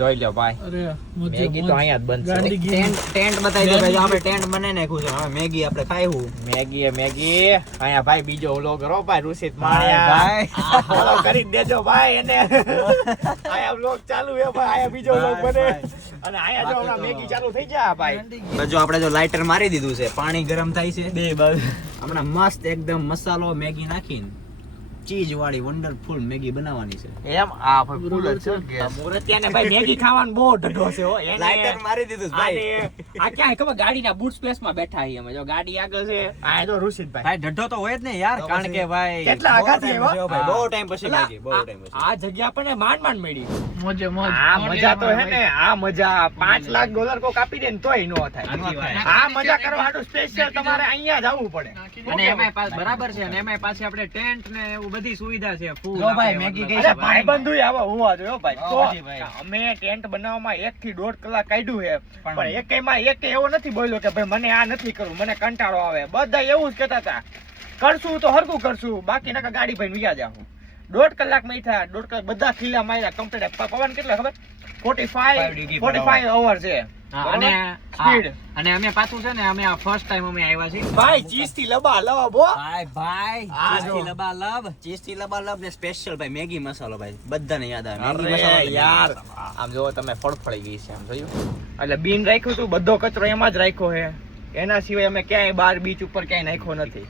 જોઈ લો ભાઈ, મેગી તો અહીંયા જ બનશે. ટેન્ટ બતાવી દો ભાઈ, આપણે ટેન્ટ બનાવી નાખ્યું છે. હવે મેગી આપણે ખાઈવું. મેગી અહીંયા ભાઈ બીજો ઓલો કરો ભાઈ, રુષિત માળિયા ફોલો કરી દેજો ભાઈ એને. અહીંયા વ્લોગ ચાલુ છે ભાઈ, અહીંયા બીજો વ્લોગ બને અને અહીંયા જો હમણાં મેગી ચાલુ થઈ જાય ભાઈ. જો આપણે જો લાઇટર મારી દીધું છે, પાણી ગરમ થાય છે બે બાજુ. હમણાં મસ્ત એકદમ મસાલો મેગી નાખીને ચીઝ વાળી વન્ડરફુલ મેગી બનાવવાની છે. એમ આ ભાઈ ફૂલ જ છે મુરતિયાને ભાઈ મેગી ખાવાનો બહુ ઢગો છે હો. એને લાઇટર મારી દીધું છે ભાઈ. આ ક્યાં ખબર ગાડીના બૂટ સ્પેસ માં બેઠા છીએ અમે. જો ગાડી આગળ છે, આ જો રુષિતભાઈ. ભાઈ ઢઢો તો હોય જ ને યાર, કારણ કે ભાઈ કેટલા આઘાત છે ભાઈ, બહુ ટાઈમ પછી મેગી, બહુ ટાઈમ પછી આ જગ્યા પણ માંડ મળી. આ મજા તો હે ને, આ મજા $5 લાખ કો કાપી દે ને તોય નો થાય. આ મજા કરવા હાટુ સ્પેશિયલ તમારે અહીંયા જ આવવું પડે. અને એમાં બરાબર છે, અને એમાં પાછી આપણે ટેન્ટ ને એવું બધી સુવિધા છે. ફૂલ જો ભાઈ મેગી ગઈ અરે છે ભાઈ બંધુ આવા હોવા જોઈએ ભાઈ. તો ભાઈ. અમે ટેન્ટ બનાવવામાં 1 થી 1.5 કલાક કાઢ્યું છે, પણ એકેયમાં એક એવો નથી બોલ્યો કે ભાઈ મને આ નથી કરવું, મને કંટાળો આવે. બધા એવું જ કહેતા હતા, કરશું તો હરકું કરશું, બાકી નકા ગાડી ભાઈ વિયા જાવું. 1.5 કલાક માં થયા, 1.5 કલાક બધા ખીલા માર્યા કમ્પ્લીટ. પવન કેટલા ખબર? 45 અવર છે. અને સ્પીડ. અને અમે પાછું છે ને, અમે આ ફર્સ્ટ ટાઈમ અમે આવ્યા છીએ ભાઈ ચીઝ થી લબા લવા બો. ભાઈ ચીઝ થી લબાલબ ને સ્પેશિયલ ભાઈ મેગી મસાલો ભાઈ બધાને યાદ આવે. મેગી અરે મસાલો યાર આમ જો તમે ફળફળી ગઈ છે આમ જોયું. એટલે બીન રાખ્યું હતું, બધો કચરો એમાં જ રાખ્યો છે. એના સિવાય અમે ક્યાંય બહાર બીચ ઉપર ક્યાંય નાખ્યો નથી.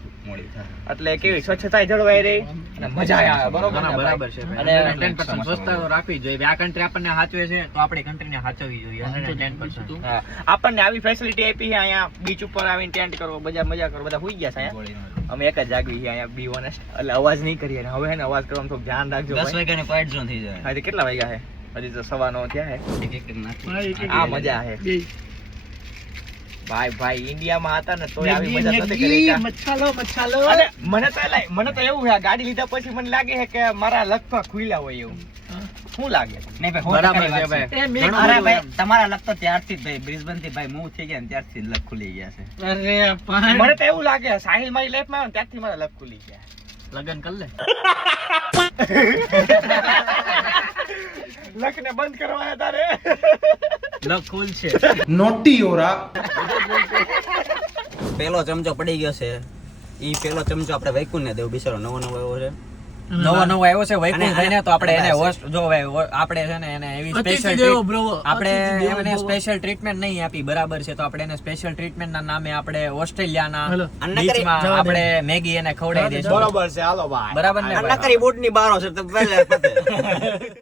એટલે કેવી સ્વચ્છતા જળવાઈ રહી અને મજા આવે. બરોબર ને બરાબર છે. અને અને 10% સ્વચ્છતા તો રાખવી જોઈએ. આ કન્ટ્રી આપણને સાચવે છે તો આપણી કન્ટ્રીને સાચવવી જોઈએ. 10%. હા, આપણને આવી ફેસિલિટી આપી છે. અહીંયા બીચ ઉપર આવીને ટેન્ટ કરો, મજા કરો. બધા સુઈ ગયા છે અહીંયા. અમે એક જ જાગવી છે અહીંયા, બી ઓનેસ્ટ. એટલે અવાજ નહીં કરીએ. હવે હે ને અવાજ કરવાનું થોડું ધ્યાન રાખજો. 10 વાગ્યાની ક્વાઇટ ઝોન થઈ જાય. હજી કેટલા વાગ્યા છે? હજી તો 9:15 થયા છે. આ મજા છે ભાઈ. ઇન્ડિયામાં હતા ને તો આવી મજા નથી કરી. મચ્છાલો. અને મને તો એવું છે, ગાડી લીધા પછી મને લાગે છે કે મારા લગભગ ખુલ્યા હોય એવું. શું લાગે? નહીં ભાઈ, બરાબર છે વાત ભાઈ. અરે ભાઈ તમારા લગ તો ત્યારથી જ ભાઈ બ્રિસ્બેન થી ભાઈ મૂવ થઈ ગયા ને ત્યારથી લગ ખુલી ગયા છે. મને તો એવું લાગે સાહિલ મારી લાઈફ માં ત્યારથી મારા લગ ખુલી ગયા. લગન કર લે. લક ને બંધ કરવા તારે લગ ખુલ છે. નોટી ઓરા પેલો ચમચો પડી ગયો છે. ઈ પેલો ચમચો આપણે વૈકું ને દેવ બિચારો નવો આવ્યો છે. નવો આવ્યો છે વૈકુંઠ ભાઈને, તો આપણે એને હોસ્ટ જો ભાઈ આપણે છે ને એને એવી સ્પેશિયલ આપણે એને સ્પેશિયલ ટ્રીટમેન્ટ નહીં આપી, બરાબર છે. તો આપણે એને સ્પેશિયલ ટ્રીટમેન્ટ ના નામે આપણે ઓસ્ટ્રેલિયાના બીચમાં આપણે મેગી એને ખવડાવી દઈશું. બરોબર છે. હાલો ભાઈ, બરાબર ને નકરી બોટ ની બારો છે તો પહેલા પતે.